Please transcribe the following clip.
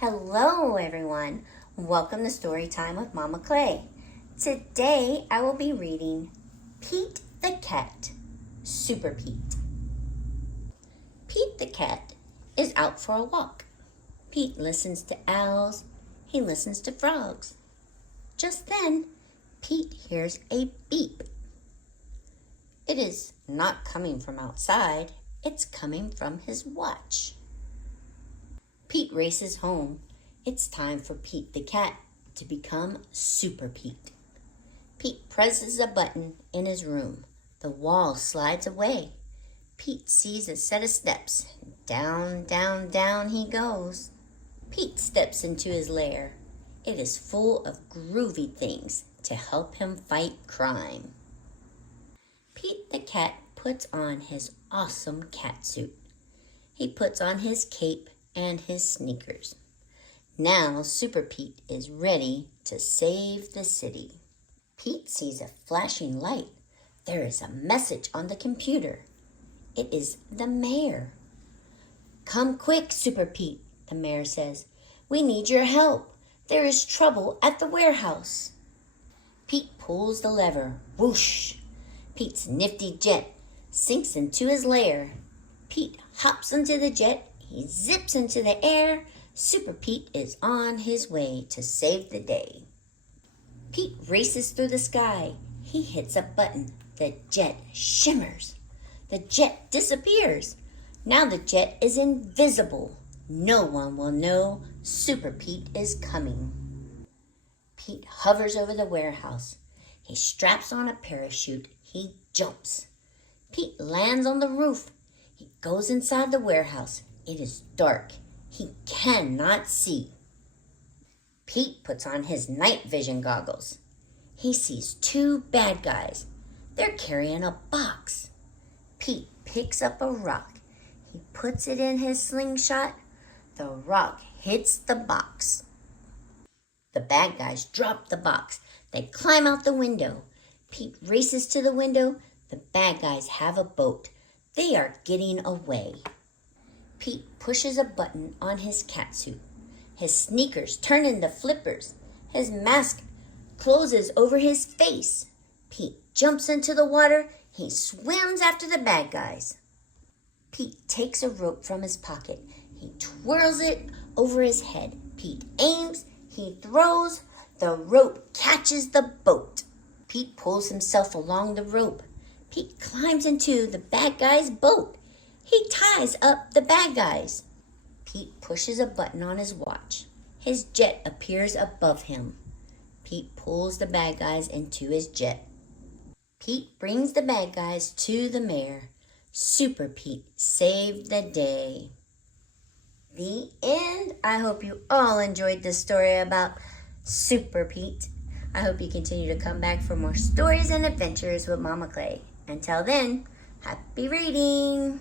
Hello everyone, welcome to Story Time with Mama Clay. Today I will be reading Pete the Cat, Super Pete. Pete the Cat is out for a walk. Pete listens to owls, he listens to frogs. Just then, Pete hears a beep. It is not coming from outside, it's coming from his watch. Pete races home. It's time for Pete the Cat to become Super Pete. Pete presses a button in his room. The wall slides away. Pete sees a set of steps. Down, down, down he goes. Pete steps into his lair. It is full of groovy things to help him fight crime. Pete the Cat puts on his awesome cat suit. He puts on his cape and his sneakers. Now Super Pete is ready to save the city. Pete sees a flashing light. There is a message on the computer. It is the mayor. "Come quick, Super Pete," the mayor says. "We need your help. There is trouble at the warehouse." Pete pulls the lever. Whoosh! Pete's nifty jet sinks into his lair. Pete hops into the jet. He zips into the air. Super Pete is on his way to save the day. Pete races through the sky. He hits a button. The jet shimmers. The jet disappears. Now the jet is invisible. No one will know Super Pete is coming. Pete hovers over the warehouse. He straps on a parachute. He jumps. Pete lands on the roof. He goes inside the warehouse. It is dark. He cannot see. Pete puts on his night vision goggles. He sees two bad guys. They're carrying a box. Pete picks up a rock. He puts it in his slingshot. The rock hits the box. The bad guys drop the box. They climb out the window. Pete races to the window. The bad guys have a boat. They are getting away. Pete pushes a button on his catsuit. His sneakers turn into flippers. His mask closes over his face. Pete jumps into the water. He swims after the bad guys. Pete takes a rope from his pocket. He twirls it over his head. Pete aims. He throws. The rope catches the boat. Pete pulls himself along the rope. Pete climbs into the bad guy's boat. He ties up the bad guys. Pete pushes a button on his watch. His jet appears above him. Pete pulls the bad guys into his jet. Pete brings the bad guys to the mayor. Super Pete saved the day. The end. I hope you all enjoyed this story about Super Pete. I hope you continue to come back for more stories and adventures with Mama Clay. Until then, happy reading!